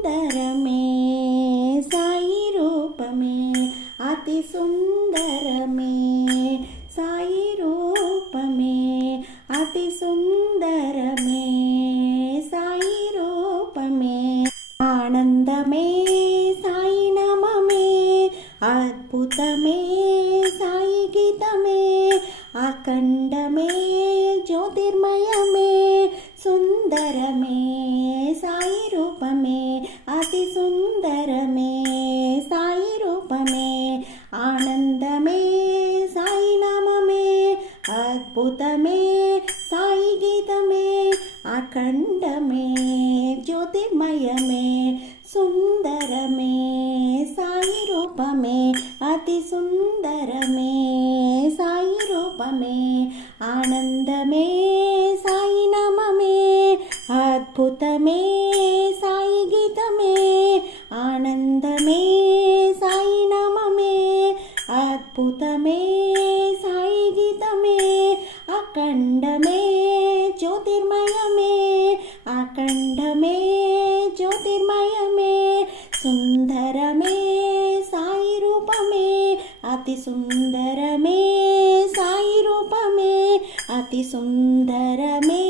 సుందరమే సాయి రూపమే అతి సుందరమే సాయి రూపమే అతి సుందరమే సాయి రూపమే ఆనందమే సాయి నామమే అద్భుతమే సాయి గీతమే అఖండమే జ్యోతిర్మయమే సుందరమే సాయి రూపమే అతి సుందరమే సాయి రూపమే ఆనందమే సాయి నామమే అద్భుతమే సాయి గీతమే అఖండమే జ్యోతిర్మయమే సుందరమే సాయి రూపమే అతి సుందరమే సాయి రూపమే ఆనందమే సాయి నామమే అద్భుతమే సాయి గీతమే ఆనందమే సాయి నామమే అద్భుతమే సాయి గీతమే అఖండమే జ్యోతిర్మయమే అఖండమే జ్యోతిర్మయమే సుందరమే సాయి రూపమే అతి సుందరమే సాయి రూపమే అతి సుందరమే